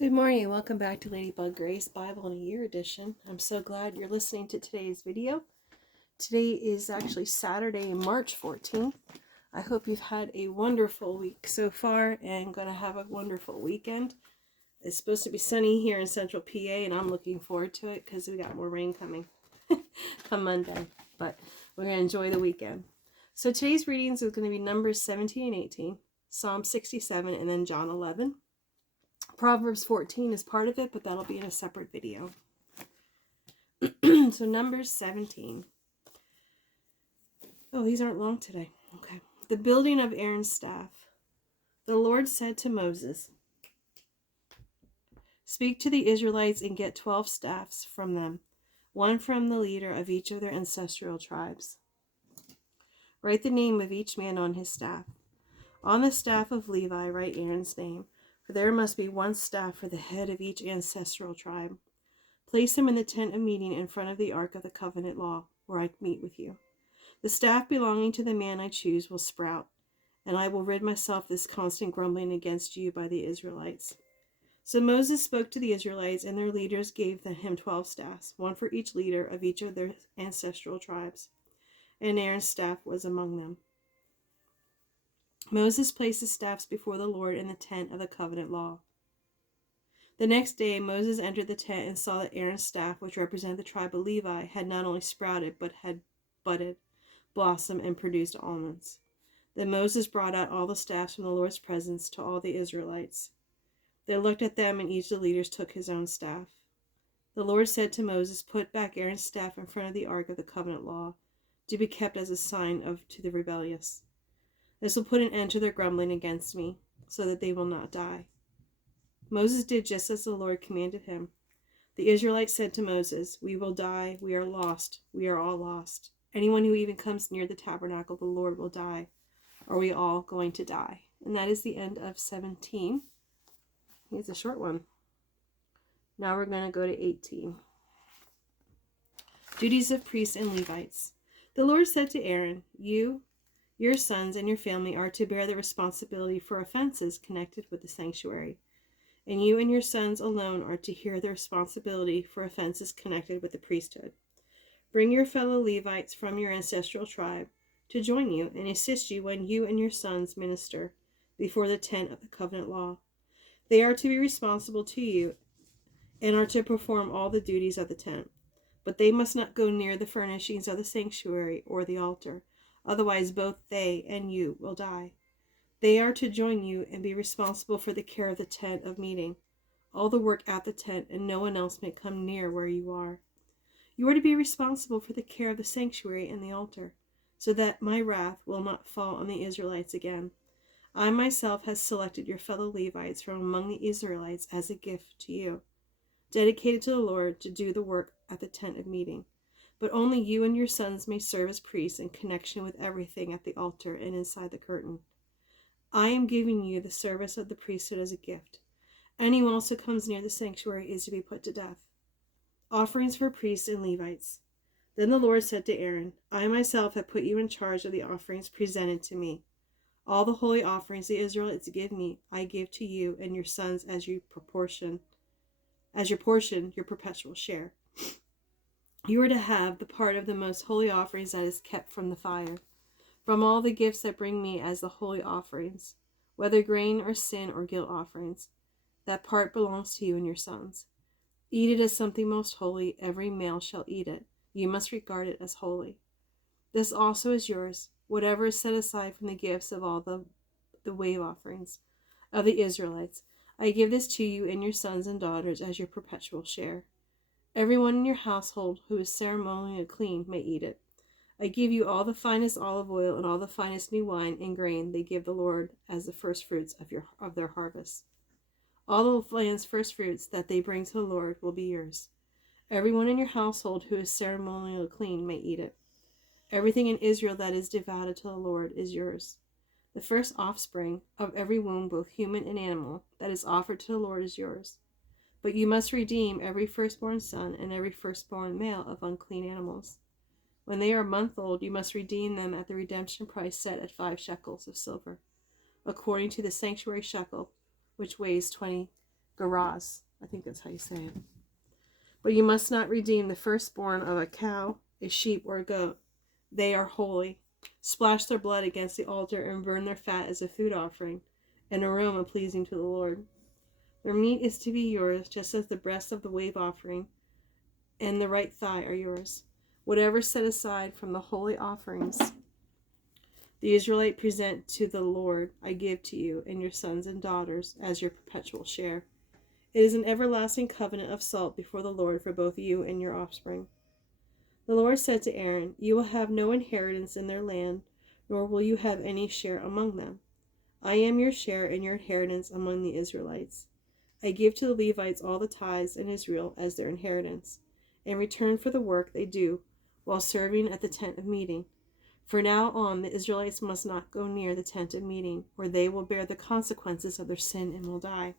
Good morning. Welcome back to Ladybug Grace Bible in a Year edition. I'm so glad you're listening to today's video. Today is actually Saturday, March 14th. I hope you've had a wonderful week so far and going to have a wonderful weekend. It's supposed to be sunny here in central PA and I'm looking forward to it because we got more rain coming on Monday. But we're going to enjoy the weekend. So today's readings is going to be Numbers 17 and 18, Psalm 67, and then John 11. Proverbs 14 is part of it, but that'll be in a separate video. So Numbers 17. Oh, these aren't long today. Okay. The building of Aaron's staff. The Lord said to Moses, "Speak to the Israelites and get 12 staffs from them, one from the leader of each of their ancestral tribes. Write the name of each man on his staff. On the staff of Levi, write Aaron's name, for there must be one staff for the head of each ancestral tribe. Place him in the tent of meeting in front of the ark of the covenant law, where I meet with you. The staff belonging to the man I choose will sprout, and I will rid myself of this constant grumbling against you by the Israelites." So Moses spoke to the Israelites, and their leaders gave him 12 staffs, one for each leader of each of their ancestral tribes, and Aaron's staff was among them. Moses placed the staffs before the Lord in the tent of the covenant law. The next day Moses entered the tent and saw that Aaron's staff, which represented the tribe of Levi, had not only sprouted, but had budded, blossomed, and produced almonds. Then Moses brought out all the staffs from the Lord's presence to all the Israelites. They looked at them, and each of the leaders took his own staff. The Lord said to Moses, "Put back Aaron's staff in front of the ark of the covenant law, to be kept as a sign to the rebellious. This will put an end to their grumbling against me, so that they will not die." Moses did just as the Lord commanded him. The Israelites said to Moses, "We will die, we are lost, we are all lost. Anyone who even comes near the tabernacle of the Lord will die. Are we all going to die?" And that is the end of 17. It's a short one. Now we're going to go to 18. Duties of priests and Levites. The Lord said to Aaron, "You, your sons, and your family are to bear the responsibility for offenses connected with the sanctuary. And you and your sons alone are to bear the responsibility for offenses connected with the priesthood. Bring your fellow Levites from your ancestral tribe to join you and assist you when you and your sons minister before the tent of the covenant law. They are to be responsible to you and are to perform all the duties of the tent. But they must not go near the furnishings of the sanctuary or the altar, otherwise both they and you will die. They are to join you and be responsible for the care of the tent of meeting, all the work at the tent, and no one else may come near where you are. You are to be responsible for the care of the sanctuary and the altar, so that my wrath will not fall on the Israelites again. I myself have selected your fellow Levites from among the Israelites as a gift to you, dedicated to the Lord to do the work at the tent of meeting. But only you and your sons may serve as priests in connection with everything at the altar and inside the curtain. I am giving you the service of the priesthood as a gift. Anyone else who comes near the sanctuary is to be put to death." Offerings for priests and Levites. Then the Lord said to Aaron, "I myself have put you in charge of the offerings presented to me. All the holy offerings the Israelites give me, I give to you and your sons as your portion, your perpetual share. You are to have the part of the most holy offerings that is kept from the fire, from all the gifts that bring me as the holy offerings, whether grain or sin or guilt offerings. That part belongs to you and your sons. Eat it as something most holy. Every male shall eat it. You must regard it as holy. This also is yours, whatever is set aside from the gifts of all the wave offerings of the Israelites. I give this to you and your sons and daughters as your perpetual share. Everyone in your household who is ceremonially clean may eat it. I give you all the finest olive oil and all the finest new wine and grain they give the Lord as the first fruits of their harvest. All the land's first fruits that they bring to the Lord will be yours. Everyone in your household who is ceremonially clean may eat it. Everything in Israel that is devoted to the Lord is yours. The first offspring of every womb, both human and animal, that is offered to the Lord is yours. But you must redeem every firstborn son and every firstborn male of unclean animals. When they are a month old, you must redeem them at the redemption price set at 5 shekels of silver, according to the sanctuary shekel, which weighs 20 Geraz. I think that's how you say it. But you must not redeem the firstborn of a cow, a sheep, or a goat. They are holy. Splash their blood against the altar and burn their fat as a food offering, an aroma pleasing to the Lord. Their meat is to be yours, just as the breast of the wave offering and the right thigh are yours. Whatever set aside from the holy offerings the Israelite present to the Lord, I give to you and your sons and daughters as your perpetual share. It is an everlasting covenant of salt before the Lord for both you and your offspring. The Lord said to Aaron, you will have no inheritance in their land, nor will you have any share among them. I am your share and your inheritance among the Israelites. I give to the Levites all the tithes in Israel as their inheritance, in return for the work they do while serving at the tent of meeting. For now on, the Israelites must not go near the tent of meeting, or they will bear the consequences of their sin and will die.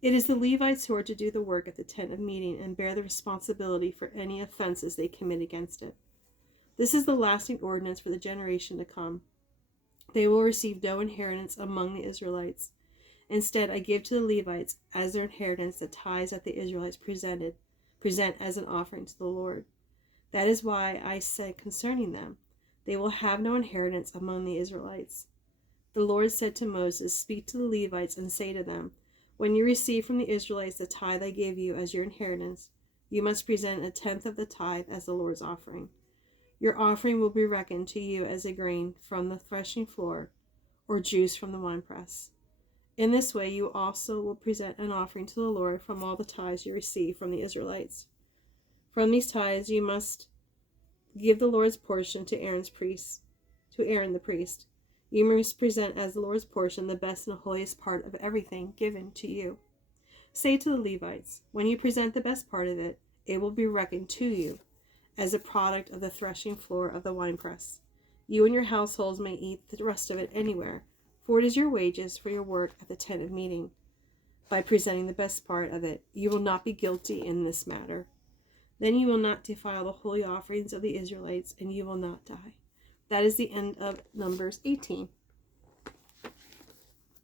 It is the Levites who are to do the work at the tent of meeting and bear the responsibility for any offenses they commit against it. This is the lasting ordinance for the generation to come. They will receive no inheritance among the Israelites. Instead, I give to the Levites as their inheritance the tithes that the Israelites present as an offering to the Lord. That is why I said concerning them, they will have no inheritance among the Israelites. The Lord said to Moses, speak to the Levites and say to them, when you receive from the Israelites the tithe I gave you as your inheritance, you must present a tenth of the tithe as the Lord's offering. Your offering will be reckoned to you as a grain from the threshing floor, or juice from the winepress. In this way you also will present an offering to the Lord from all the tithes you receive from the Israelites. From these tithes you must give the Lord's portion to Aaron the priest. You must present as the Lord's portion the best and holiest part of everything given to you. Say to the Levites, when you present the best part of it, it will be reckoned to you as a product of the threshing floor of the winepress. You and your households may eat the rest of it anywhere, for it is your wages for your work at the tent of meeting. By presenting the best part of it, you will not be guilty in this matter. Then you will not defile the holy offerings of the Israelites, and you will not die. That is the end of Numbers 18.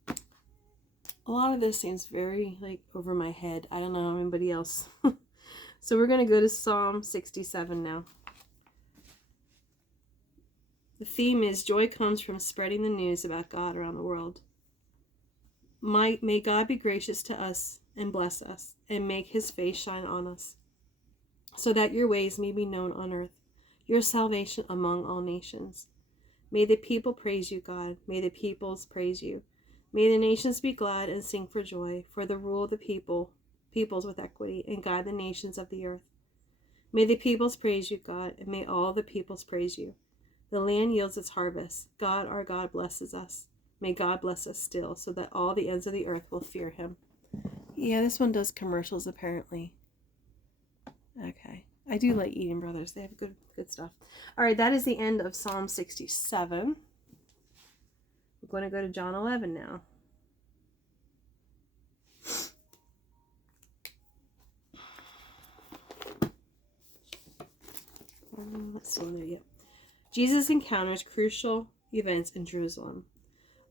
A lot of this seems very over my head. I don't know anybody else. So we're going to go to Psalm 67 now. The theme is joy comes from spreading the news about God around the world. May God be gracious to us and bless us, and make his face shine on us, so that your ways may be known on earth, your salvation among all nations. May the people praise you, God. May the peoples praise you. May the nations be glad and sing for joy, for the rule of the peoples with equity, and guide the nations of the earth. May the peoples praise you, God, and may all the peoples praise you. The land yields its harvest. God, our God, blesses us. May God bless us still, so that all the ends of the earth will fear him. Yeah, this one does commercials, apparently. Okay. I do like Eden Brothers. They have good stuff. All right, that is the end of Psalm 67. We're going to go to John 11 now. Let's see there yet. Jesus encounters crucial events in Jerusalem.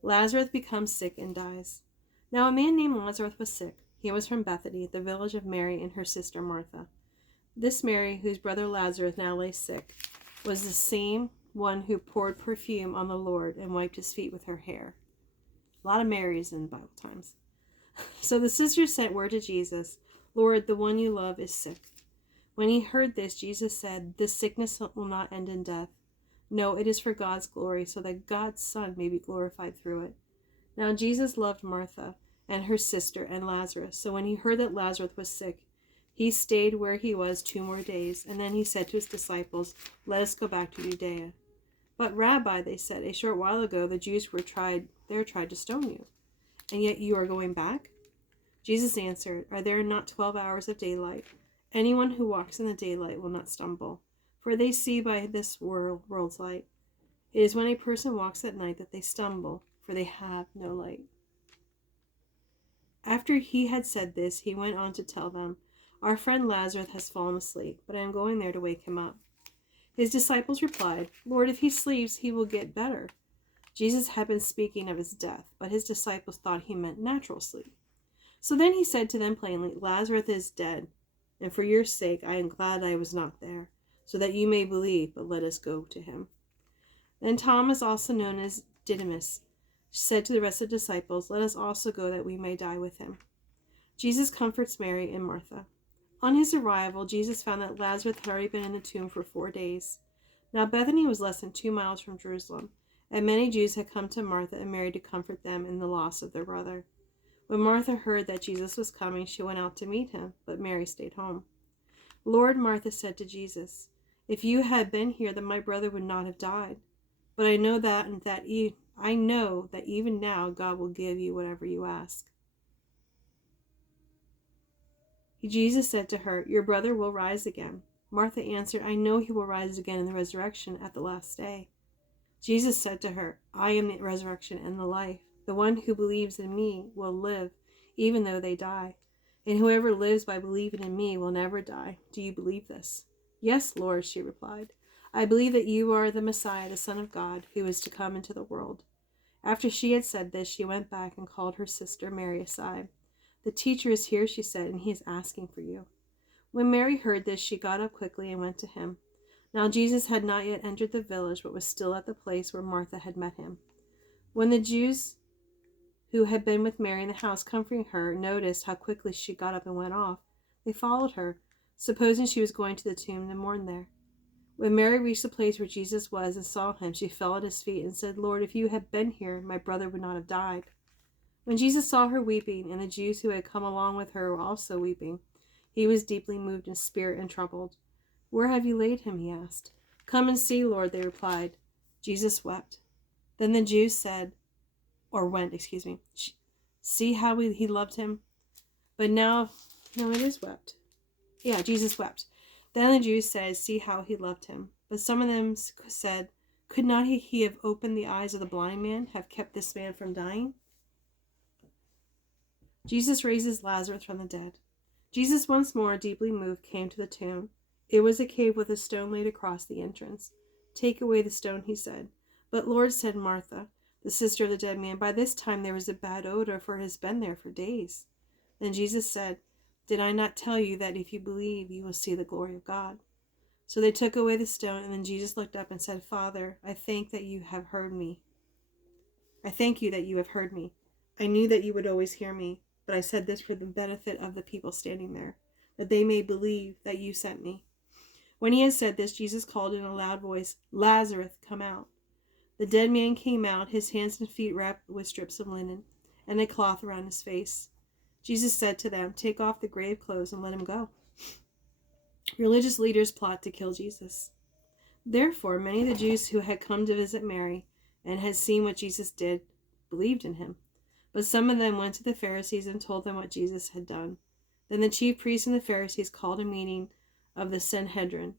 Lazarus becomes sick and dies. Now a man named Lazarus was sick. He was from Bethany, the village of Mary and her sister Martha. This Mary, whose brother Lazarus now lay sick, was the same one who poured perfume on the Lord and wiped his feet with her hair. A lot of Marys in Bible times. So the sisters sent word to Jesus, Lord, the one you love is sick. When he heard this, Jesus said, this sickness will not end in death. No, it is for God's glory, so that God's Son may be glorified through it. Now Jesus loved Martha and her sister and Lazarus. So when he heard that Lazarus was sick, he stayed where he was 2 more days. And then he said to his disciples, let us go back to Judea. But Rabbi, they said, a short while ago the Jews tried to stone you, and yet you are going back? Jesus answered, are there not 12 hours of daylight? Anyone who walks in the daylight will not stumble, for they see by this world's light. It is when a person walks at night that they stumble, for they have no light. After he had said this, he went on to tell them, our friend Lazarus has fallen asleep, but I am going there to wake him up. His disciples replied, Lord, if he sleeps, he will get better. Jesus had been speaking of his death, but his disciples thought he meant natural sleep. So then he said to them plainly, Lazarus is dead, and for your sake I am glad I was not there, so that you may believe, but let us go to him. Then Thomas, also known as Didymus, said to the rest of the disciples, Let us also go that we may die with him. Jesus comforts Mary and Martha. On his arrival, Jesus found that Lazarus had already been in the tomb for 4 days. Now Bethany was less than 2 miles from Jerusalem, and many Jews had come to Martha and Mary to comfort them in the loss of their brother. When Martha heard that Jesus was coming, she went out to meet him, but Mary stayed home. Lord, Martha said to Jesus, If you had been here, then my brother would not have died. But I know that even now God will give you whatever you ask. Jesus said to her, Your brother will rise again. Martha answered, I know he will rise again in the resurrection at the last day. Jesus said to her, I am the resurrection and the life. The one who believes in me will live, even though they die. And whoever lives by believing in me will never die. Do you believe this? Yes, Lord, she replied. I believe that you are the Messiah, the Son of God, who is to come into the world. After she had said this, she went back and called her sister Mary aside. The teacher is here, she said, and he is asking for you. When Mary heard this, she got up quickly and went to him. Now Jesus had not yet entered the village, but was still at the place where Martha had met him. When the Jews who had been with Mary in the house comforting her noticed how quickly she got up and went off, they followed her, supposing she was going to the tomb to mourn there. When Mary reached the place where Jesus was and saw him, she fell at his feet and said, Lord, if you had been here, my brother would not have died. When Jesus saw her weeping, and the Jews who had come along with her were also weeping, he was deeply moved in spirit and troubled. Where have you laid him? He asked. Come and see, Lord, they replied. Jesus wept. Then the Jews see how he loved him. But now, no, it is wept. Yeah, Jesus wept. Then the Jews said, see how he loved him. But some of them said, could not he have opened the eyes of the blind man, have kept this man from dying? Jesus raises Lazarus from the dead. Jesus, once more deeply moved, came to the tomb. It was a cave with a stone laid across the entrance. Take away the stone, he said. But Lord, said Martha, the sister of the dead man, by this time there was a bad odor, for it has been there for days. Then Jesus said, Did I not tell you that if you believe, you will see the glory of God? So they took away the stone, and then Jesus looked up and said, Father, I thank you that you have heard me. I knew that you would always hear me, but I said this for the benefit of the people standing there, that they may believe that you sent me. When he had said this, Jesus called in a loud voice, Lazarus, come out. The dead man came out, his hands and feet wrapped with strips of linen, and a cloth around his face. Jesus said to them, Take off the grave clothes and let him go. Religious leaders plot to kill Jesus. Therefore, many of the Jews who had come to visit Mary and had seen what Jesus did believed in him. But some of them went to the Pharisees and told them what Jesus had done. Then the chief priests and the Pharisees called a meeting of the Sanhedrin.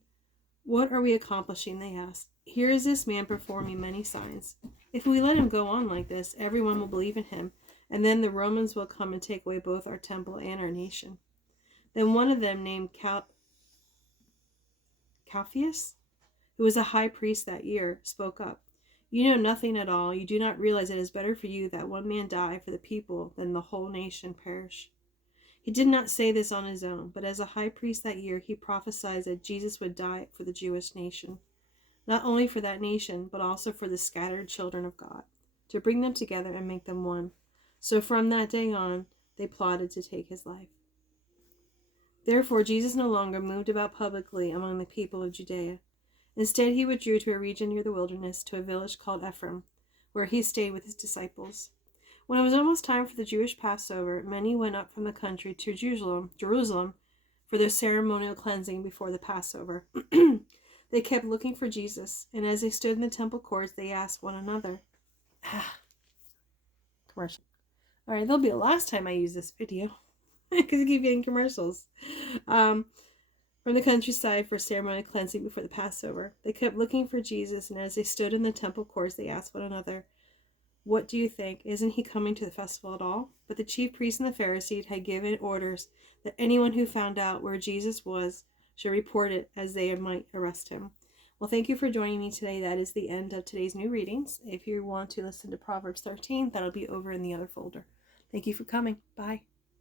What are we accomplishing? They asked. Here is this man performing many signs. If we let him go on like this, everyone will believe in him, and then the Romans will come and take away both our temple and our nation. Then one of them, named Caiaphas, who was a high priest that year, spoke up. You know nothing at all. You do not realize it is better for you that one man die for the people than the whole nation perish. He did not say this on his own, but as a high priest that year, he prophesied that Jesus would die for the Jewish nation. Not only for that nation, but also for the scattered children of God, to bring them together and make them one. So from that day on, they plotted to take his life. Therefore, Jesus no longer moved about publicly among the people of Judea. Instead, he withdrew to a region near the wilderness, to a village called Ephraim, where he stayed with his disciples. When it was almost time for the Jewish Passover, many went up from the country to Jerusalem for their ceremonial cleansing before the Passover. They kept looking for Jesus, and as they stood in the temple courts, they asked one another. Commercial. All right, that'll be the last time I use this video, because I keep getting commercials. From the countryside for ceremonial cleansing before the Passover. They kept looking for Jesus, and as they stood in the temple courts, they asked one another, What do you think? Isn't he coming to the festival at all? But the chief priests and the Pharisees had given orders that anyone who found out where Jesus was should report it, as they might arrest him. Well, thank you for joining me today. That is the end of today's new readings. If you want to listen to Proverbs 13, that'll be over in the other folder. Thank you for coming. Bye.